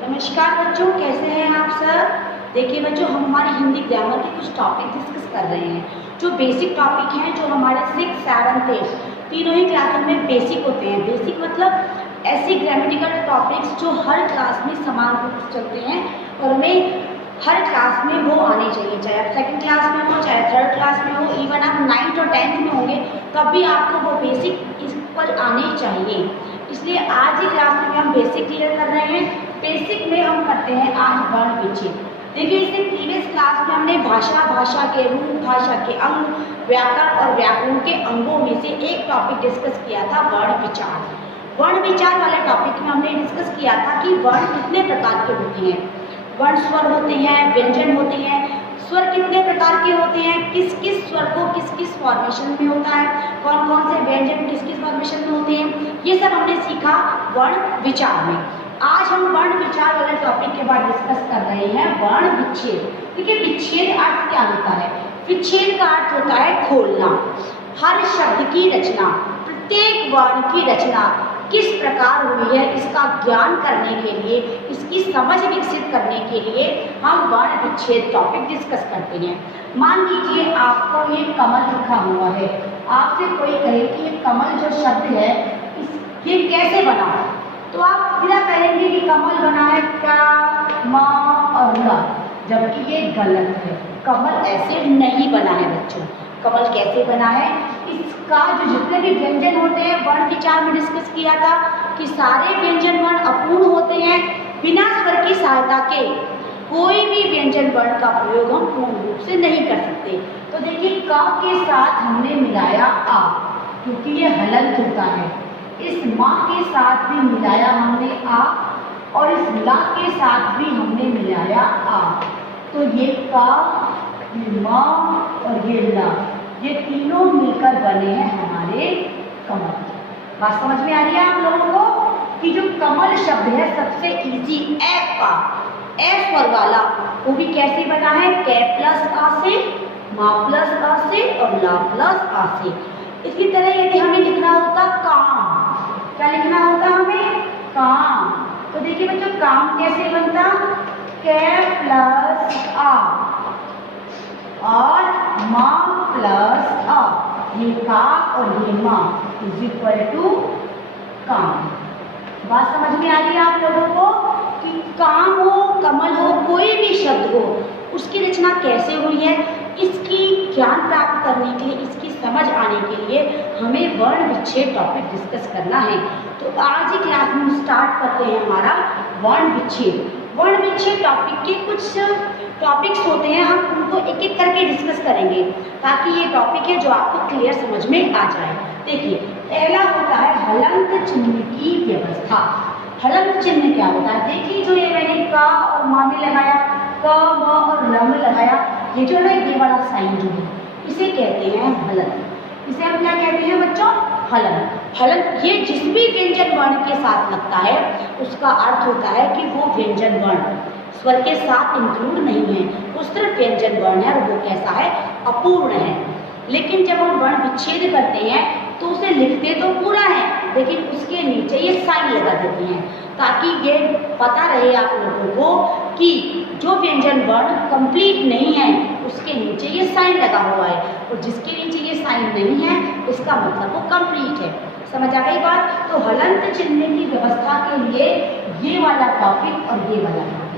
नमस्कार बच्चों, कैसे हैं आप सब। देखिए बच्चों, हम हमारे हिंदी ग्रामर के कुछ टॉपिक डिस्कस कर रहे हैं जो बेसिक टॉपिक हैं, जो हमारे 6, 7, 8 तीनों ही क्लास में बेसिक होते हैं। बेसिक मतलब ऐसी ग्रामेटिकल टॉपिक्स जो हर क्लास में समान रूप से चलते हैं और हमें हर क्लास में वो आने चाहिए, चाहे आप सेकंड क्लास में हो, चाहे थर्ड क्लास में हो, इवन आप 9th और 10th में होंगे तब भी आपको वो बेसिक इस पर आने चाहिए। इसलिए आज ही क्लास में हम बेसिक क्लियर कर रहे हैं। बेसिक में हम करते हैं आज वर्ण विच्छेद। देखिए, इससे प्रीवियस क्लास में हमने भाषा, भाषा के रूप, भाषा के अंग, व्याकरण और व्याकरण के अंगों में से एक टॉपिक डिस्कस किया था, वर्ण विचार। वर्ण विचार वाले टॉपिक में हमने डिस्कस किया था कि वर्ण कितने प्रकार के होते हैं। वर्ण स्वर होते हैं, व्यंजन होते हैं। स्वर कितने प्रकार के होते हैं, किस किस स्वर को किस किस फॉर्मेशन में होता है, कौन कौन से व्यंजन किस किस फॉर्मेशन में होते हैं, ये सब हमने सीखा वर्ण विचार में। आज हम वर्ण विचार वाले टॉपिक के बाद डिस्कस कर रहे हैं वर्ण विच्छेद। देखिए, विच्छेद अर्थ क्या होता है। विच्छेद का अर्थ होता है खोलना। हर शब्द की रचना, प्रत्येक वर्ण की रचना किस प्रकार हुई है, इसका ज्ञान करने के लिए, इसकी समझ विकसित करने के लिए हम वर्ण विच्छेद टॉपिक डिस्कस करते हैं। मान लीजिए आपको ये कमल लिखा हुआ है, आपसे कोई कहे कि ये कमल जो शब्द है ये कैसे बना, तो आप सीधा कहेंगे कि कमल बना है का, मा और ला, जबकि ये गलत है। कमल ऐसे नहीं बना है बच्चों। कमल कैसे बना है, इसका जो जितने भी व्यंजन होते हैं, वर्ण विचार में डिस्कस किया था कि सारे व्यंजन वर्ण अपूर्ण होते हैं। बिना स्वर की सहायता के कोई भी व्यंजन वर्ण का प्रयोग हम पूर्ण रूप से नहीं कर सकते। तो देखिए, क के साथ हमने मिलाया आ, क्योंकि ये हलंत होता है। इस माँ के साथ भी मिलाया हमने आ, और इस ला के साथ भी हमने मिलाया आ। तो ये का, ये माँ और ये ला, ये तीनों मिलकर बने हैं हमारे कमल। बात समझ में आ रही है आप लोगों को कि जो कमल शब्द है सबसे इजी एफ का, एफ स्वर वाला, वो भी कैसे बना है, कै प्लस आ से, माँ प्लस आ से और ला प्लस आ से। इसी तरह यदि हमें लिखना होता काम, क्या लिखना होता हमें, काम, तो देखिए बच्चों काम कैसे बनता, कै प्लस आ और माँ प्लस आ, ये का और ये माँ इज इक्वल टू काम। बात समझ में आ रही है आप लोगों को कि काम हो, कमल हो, कोई भी शब्द हो, उसकी रचना कैसे हुई है, इसकी ज्ञान प्राप्त करने के लिए, इसकी समझ आने के लिए हमें वर्ण विच्छेद टॉपिक डिस्कस करना है। तो आज ही क्लास में स्टार्ट करते हैं हमारा वर्ण विच्छेद। वर्ण विच्छेद टॉपिक के कुछ टॉपिक्स होते हैं, हम उनको एक एक करके डिस्कस करेंगे ताकि ये टॉपिक है जो आपको क्लियर समझ में आ जाए। देखिए, पहला होता है हलंत चिन्ह की व्यवस्था। हलंत चिन्ह क्या होता है, देखिए जो ये मैंने का और माँ में लगाया, क म और र में लगाया, ये जो है ये वाला साइन जो है इसे कहते हैं हलंत। इसे हम क्या कहते हैं बच्चों, हलंत। हलंत ये जिस भी व्यंजन वर्ण के साथ लगता है उसका अर्थ होता है कि वो व्यंजन वर्ण स्वर के साथ इंक्लूड नहीं है, वो सिर्फ व्यंजन वर्ण है और वो कैसा है, अपूर्ण है। लेकिन जब हम वर्ण विच्छेद करते हैं तो उसे लिखते तो पूरा है, लेकिन उसके नीचे ये साइन लगा देते हैं ताकि ये पता रहे आप लोगों को कि जो व्यंजन वर्ण कंप्लीट नहीं है उसके नीचे ये साइन लगा हुआ है, और जिसके नीचे ये साइन नहीं है इसका मतलब वो कंप्लीट है। समझ आ गई बात। तो हलंत चिन्ह की व्यवस्था के लिए ये वाला टॉपिक और ये वाला टॉपिक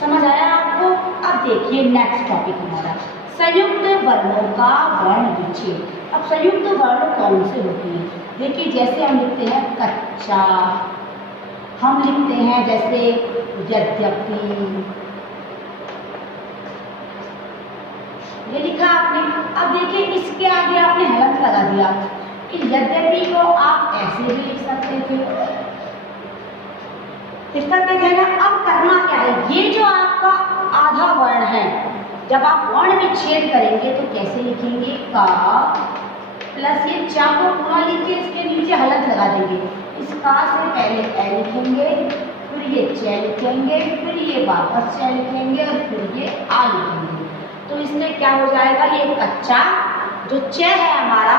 समझ आया आपको। अब देखिए नेक्स्ट टॉपिक हमारा संयुक्त वर्णों का वर्ण विच्छेद। अब संयुक्त वर्ण कौन से होते हैं, देखिए जैसे हम लिखते हैं कच्चा, हम लिखते हैं जैसे यद्यपि, ये लिखा आपने। अब देखिए इसके आगे आपने हलंत लगा दिया कि यद्यपि को आप ऐसे भी लिख सकते थे, लिख सकते थे ना। अब करना क्या है, ये जो आपका आधा वर्ण है, जब आप वर्ण विच्छेद करेंगे तो कैसे लिखेंगे, का प्लस ये चा को पूरा लिख के इसके नीचे हलंत लगा देंगे। इस का से पहले ए लिखेंगे, फिर ये चे लिखेंगे, फिर ये वापस चे लिखेंगे और फिर ये आ लिखेंगे। तो इसमें क्या हो जाएगा, ये कच्चा जो च है हमारा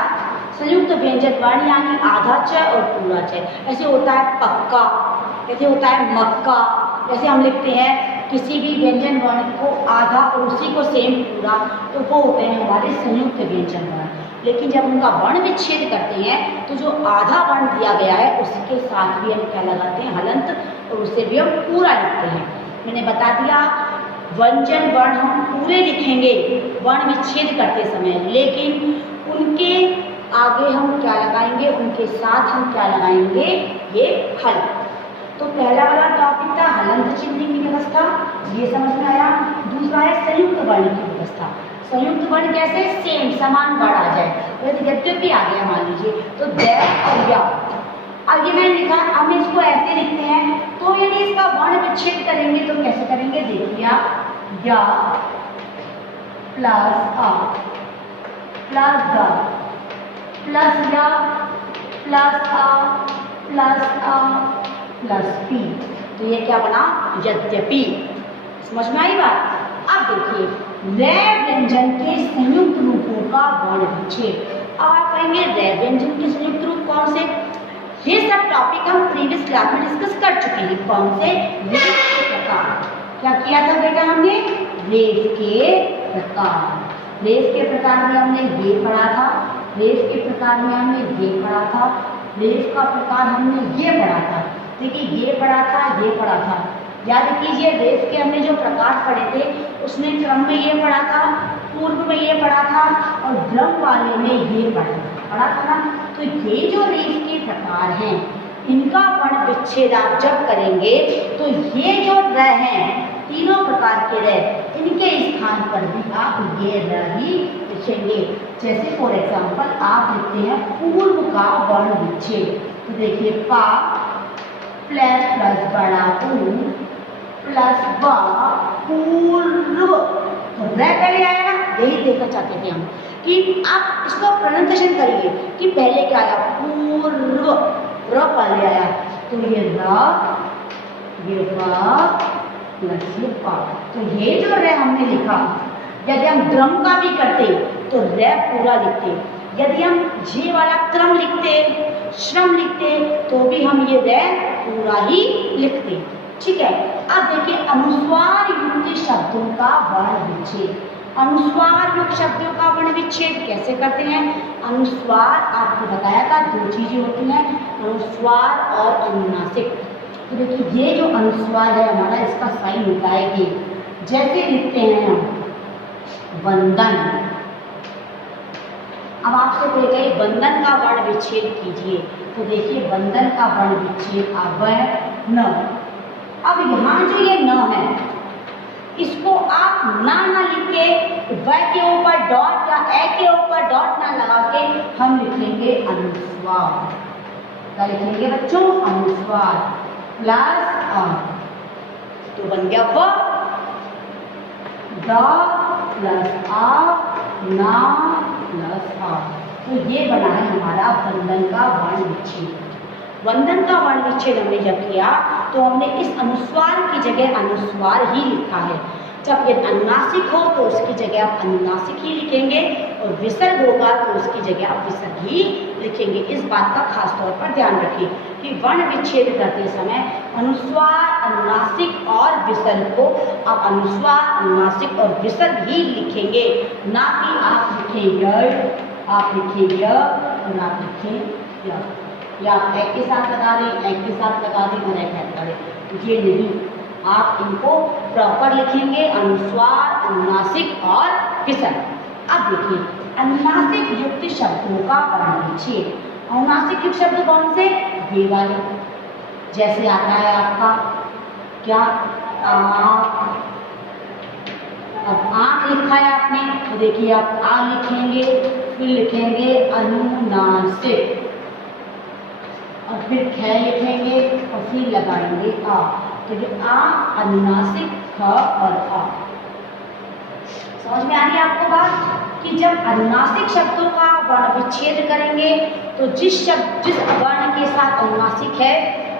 संयुक्त व्यंजन वर्ण यानी आधा च और पूरा च। ऐसे होता है पक्का, ऐसे होता है मक्का, जैसे हम लिखते हैं किसी भी व्यंजन वर्ण को आधा और उसी को सेम पूरा, तो वो होते हैं हमारे संयुक्त व्यंजन वर्ण। लेकिन जब उनका वर्ण विच्छेद करते हैं तो जो आधा वर्ण दिया गया है उसके साथ भी हम क्या लगाते हैं, हलंत, और उसे भी हम पूरा लिखते हैं। मैंने बता दिया व्यंजन वर्ण हम पूरे लिखेंगे वर्ण विच्छेद करते समय, लेकिन उनके आगे हम क्या लगाएंगे, उनके साथ हम क्या लगाएंगे, ये हलंत। तो पहला वाला टॉपिक था हलंत चिन्ह की व्यवस्था, ये समझ में आया। दूसरा है संयुक्त वर्ण की व्यवस्था। संयुक्त वर्ण कैसे, सेम समान वर्ण आ जाए, यदि यद्यपि आ गया मान लीजिए तो दै और या। अब ये मैंने लिखा, हम इसको ऐसे लिखते हैं, तो यदि इसका वर्ण विच्छेद करेंगे तो कैसे करेंगे, देखिए आप, या प्लस आ प्लस द प्लस या प्लस आ प्लस पी, तो ये क्या बना, यद्यपि। समझ में आई बात। अब देखिए रै व्यंजन के संयुक्त रूपों का वर्ण विच्छेद। अब आप कहेंगे रै व्यंजन के संयुक्त रूप कौन से, ये सब टॉपिक हम प्रीवियस क्लास में डिस्कस कर चुके हैं। कौन से, रेफ के प्रकार। क्या किया था बेटा हमने, रेफ के प्रकार। रेफ के प्रकार में हमने ये पढ़ा था, रेफ के प्रकार में हमने ये पढ़ा था, रेफ का प्रकार हमने ये पढ़ा था। देखिए ये पढ़ा था, ये पढ़ा था, याद कीजिए। रेफ के हमने जो प्रकार पढ़े थे उसमें क्रम में ये पढ़ा था, पूर्व में ये पढ़ा था, और ड्रम वाले में ये पढ़ा था ना। तो ये जो रेफ के प्रकार हैं इनका वर्ण विच्छेद आप जब करेंगे तो ये जो र हैं, तीनों प्रकार के र, इनके स्थान पर भी आप ये र ही लिखेंगे। जैसे फॉर एग्जाम्पल आप लिखते हैं पूर्व का वर्ण विच्छेद, तो देखिए पा प्लस बड़ा ऊ प्लस बा पूर्व, तो र पहले आया ना, यही देखना चाहते थे हम कि आप इसको प्रोनाउंसिएशन करिए कि पहले क्या आया, पूर्व, र पहले आया, तो ये र, ये बा प्लस ये पा। तो ये जो र हमने लिखा, यदि हम ड्रम का भी करते तो र पूरा लिखते, यदि हम जे वाला क्रम लिखते, श्रम लिखते, तो भी हम ये र पूरा ही लिखते। ठीक है। अब देखिए अनुस्वार युक्त शब्दों का वर्ण विच्छेद। अनुस्वार युक्त शब्दों का वर्ण विच्छेद कैसे करते हैं, अनुस्वार आपको बताया था दो चीजें होती हैं, अनुस्वार और अनुनासिक। तो देखिए ये जो अनुस्वार है हमारा, इसका साइन होता है ये, जैसे लिखते हैं हम वंदन। अब आपसे कोई कहे वंदन का वर्ण विच्छेद कीजिए, तो देखिए वंदन का वर्ण विच्छेद अब न। अब यहाँ जो ये न है इसको आप ना लिख के व के ऊपर डॉट या ए के ऊपर डॉट ना लगा के हम लिखेंगे अनुस्वार। क्या लिखेंगे बच्चों, अनुस्वार प्लस आ, तो बन गया व, द प्लस आ, ना प्लस आ। तो ये बना है हमारा वंदन का वर्ण विच्छेद। वंदन का वर्ण विच्छेद हमने जब किया तो हमने इस अनुस्वार की जगह अनुस्वार ही लिखा है। जब ये अनुनासिक हो तो उसकी जगह आप अनुनासिक ही लिखेंगे, और विसर्ग होगा तो उसकी जगह आप विसर्ग ही लिखेंगे। इस बात का खास तौर पर ध्यान रखिए कि वर्ण विच्छेद करते समय अनुस्वार, अनुनासिक और विसर्ग को आप अनुस्वार, अनुनासिक और विसर्ग ही लिखेंगे, ना कि आप लिखेंगे, आप लिखेंगे और आप लिखें या एक के साथ लगा दें, एक के साथ लगा दें और एक लगा दें, ये नहीं। आप इनको प्रॉपर लिखेंगे, अनुस्वार, अनुनासिक और विसर्ग। अब देखिए अनुनासिक युक्त शब्दों का वर्ण विच्छेद। अनुनासिक युक्त शब्द कौन से, ये वाले, जैसे आता है आपका क्या, अब आँख लिखा है आपने, तो देखिए आप आ लिखेंगे, फिर लिखेंगे अनुनासिक, और फिर ख लिखेंगे और फिर लगाएंगे आ। तो ये आ अनुनासिक, ख और आ। समझ में आ रही है आपको बात कि जब अनुनासिक शब्दों का वर्ण विच्छेद करेंगे तो जिस वर्ण के साथ अनुनासिक है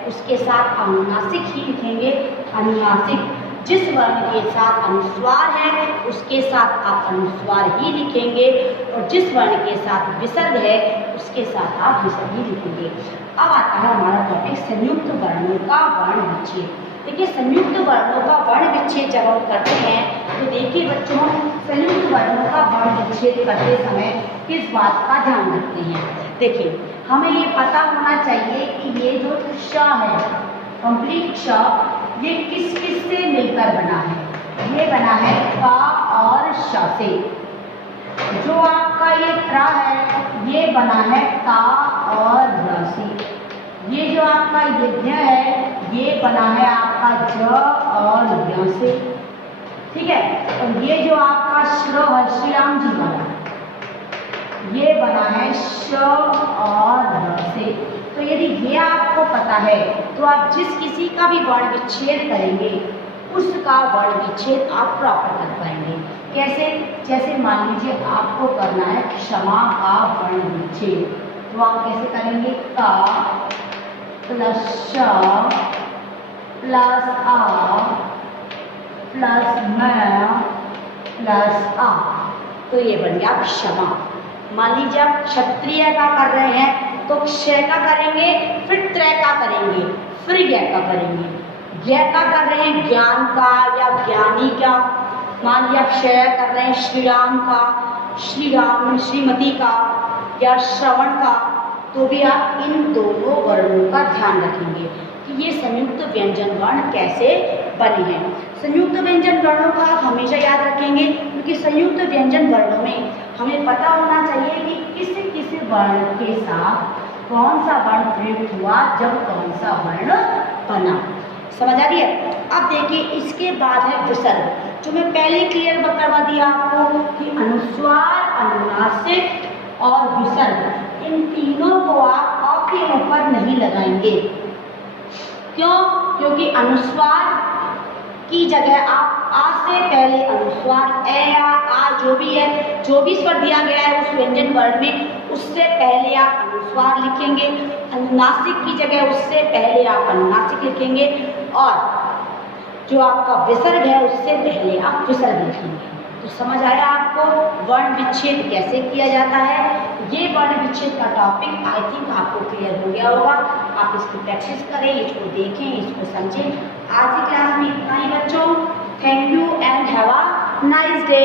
उसके साथ अनुनासिक ही लिखेंगे, अनुनासिक। जिस वर्ण के साथ अनुस्वार है उसके साथ आप अनुस्वार ही लिखेंगे, और जिस वर्ण के साथ विसर्ग है उसके साथ आप विसर्ग ही लिखेंगे। अब आता है हमारा टॉपिक संयुक्त वर्णों का वर्ण विच्छेद। देखिए संयुक्त वर्णों का वर्ण विच्छेद जब हम करते हैं तो देखिए बच्चों, संयुक्त वर्णों का वर्ण विच्छेद करते समय किस बात का ध्यान रखते हैं। देखिए हमें ये पता होना चाहिए कि ये जो श है, कंप्लीट श, ये किस किस से मिलकर बना है। ये बना है का और श से। जो आपका ये त्रा है ये बना है का और र से। ये जो आपका यज्ञ है ये बना है आपका ज और य से, ठीक है। और ये जो आपका श्र है श्री राम जी वाला, ये बना है श और र से। तो यदि ये आपको पता है तो आप जिस किसी का भी वर्ण विच्छेद करेंगे उसका वर्ण विच्छेद आप प्रॉपर कर पाएंगे। कैसे? जैसे मान लीजिए आपको करना है क्षमा का वर्ण विच्छेद, तो आप कैसे करेंगे? का प्लस श प्लस आ प्लस म प्लस आ, तो ये बन गया क्षमा। मान लीजिए आप क्षत्रिय का कर रहे हैं तो क्षय का करेंगे, फिर त्रय का करेंगे, फिर य का करेंगे। य का कर रहे हैं ज्ञान का या ज्ञानी का। मान लिया आप क्षय कर रहे हैं श्री राम का, श्री राम श्रीमती का या श्रवण का, तो भी आप इन दोनों वर्णों का ध्यान रखेंगे कि ये संयुक्त व्यंजन वर्ण कैसे बने हैं। संयुक्त व्यंजन वर्णों का आप हमेशा याद रखेंगे क्योंकि संयुक्त व्यंजन वर्णों में हमें पता होना चाहिए कि किस वर्ण के साथ कौन सा वर्ण प्रयुक्त हुआ, जब कौन सा वर्ण बना। समझ आ रही है? अब देखिए इसके बाद है विसर्ग, जो मैं पहले क्लियर करवा दिया आपको कि अनुस्वार, अनुनासिक और विसर्ग, इन तीनों को आप अ के ऊपर नहीं लगाएंगे। क्यों? क्योंकि अनुस्वार की जगह आप आ से पहले अनुस्वार ए या आ जो भी है, जो भी स्वर दिया गया है उस व्यंजन वर्ण में, उससे पहले आप अनुस्वार लिखेंगे। अनुनासिक की जगह उससे पहले आप अनुनासिक लिखेंगे और जो आपका विसर्ग है उससे पहले आप विसर्ग लिखेंगे। तो समझ आया आपको वर्ण विच्छेद कैसे किया जाता है? ये वर्ण विच्छेद का टॉपिक आई थिंक आपको क्लियर हो गया होगा। आप इसकी प्रैक्टिस करें, इसको देखें, इसको समझें। आज की क्लास में इतना ही बच्चों। Thank you and have a nice day.